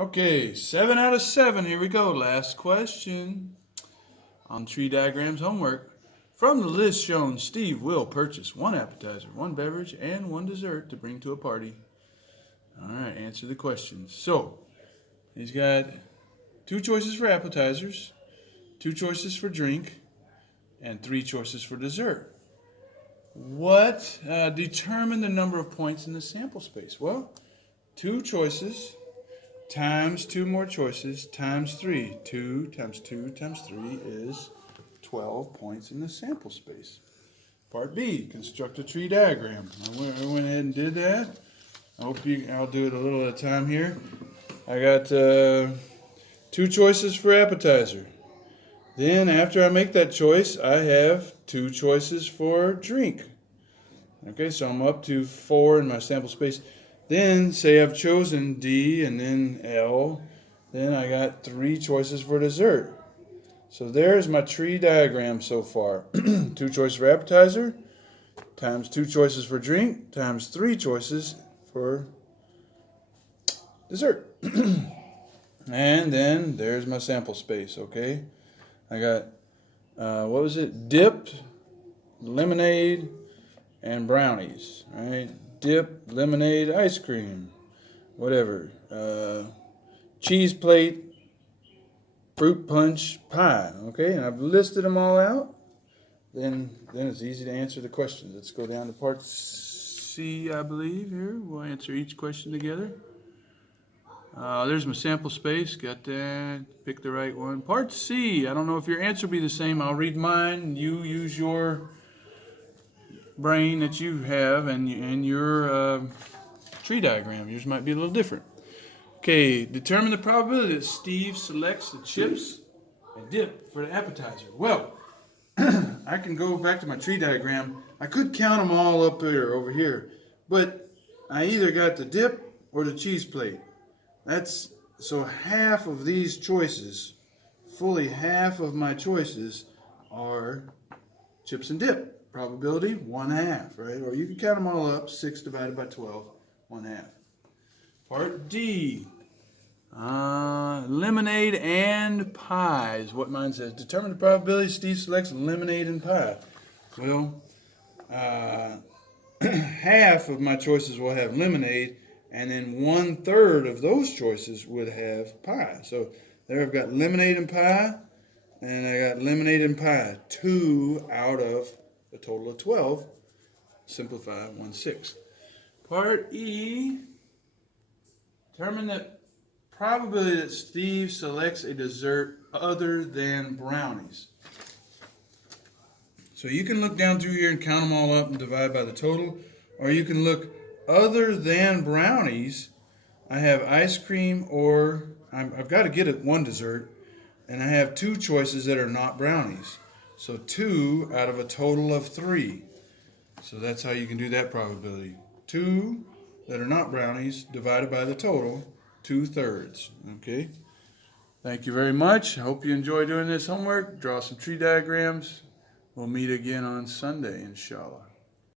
Okay, 7 out of 7. Here we go. Last question on tree diagrams homework. From the list shown, Steve will purchase one appetizer, one beverage, and one dessert to bring to a party. All right, answer the question. So, he's got two choices for appetizers, two choices for drink, and three choices for dessert. What determine the number of points in the sample space? Well, two choices times two more choices times 3. 2 times 2 times 3 is 12 points in the sample space. Part B, construct a tree diagram. I went ahead and did that. I'll do it a little at a time here. I got two choices for appetizer. Then after I make that choice, I have two choices for drink. Okay, so I'm up to 4 in my sample space. Then, say I've chosen D and then L, then I got 3 choices for dessert. So there's my tree diagram so far. 2 choices for appetizer, times 2 choices for drink, times 3 choices for dessert. And then there's my sample space, okay? I got, what was it? Dip, lemonade, and brownies, right? Dip, lemonade, ice cream, whatever. Cheese plate, fruit punch, pie. Okay, and I've listed them all out. Then it's easy to answer the questions. Let's go down to part C, I believe. Here we'll answer each question together. There's my sample space. Got that. Pick the right one. Part C. I don't know if your answer will be the same. I'll read mine. You use your brain that you have and your tree diagram. Yours might be a little different. Okay, determine the probability that Steve selects the chips and dip for the appetizer. Well, I can go back to my tree diagram. I could count them all up there over here, but I either got the dip or the cheese plate. So half of these choices, fully half of my choices are chips and dip. Probability, 1/2, right? Or you can count them all up, 6 divided by 12, 1/2. Part D, lemonade and pie is what mine says. Determine the probability Steve selects lemonade and pie. Well, half of my choices will have lemonade, and then 1/3 of those choices would have pie. So there I've got lemonade and pie, and I got lemonade and pie. 2 out of a total of 12. Simplify 1/6. Part E, determine the probability that Steve selects a dessert other than brownies. So you can look down through here and count them all up and divide by the total, or you can look other than brownies. I have ice cream, or I've got to get it one dessert, and I have 2 choices that are not brownies. So 2 out of a total of 3. So that's how you can do that probability. 2 that are not brownies divided by the total, 2/3. Okay? Thank you very much. I hope you enjoy doing this homework. Draw some tree diagrams. We'll meet again on Sunday, inshallah.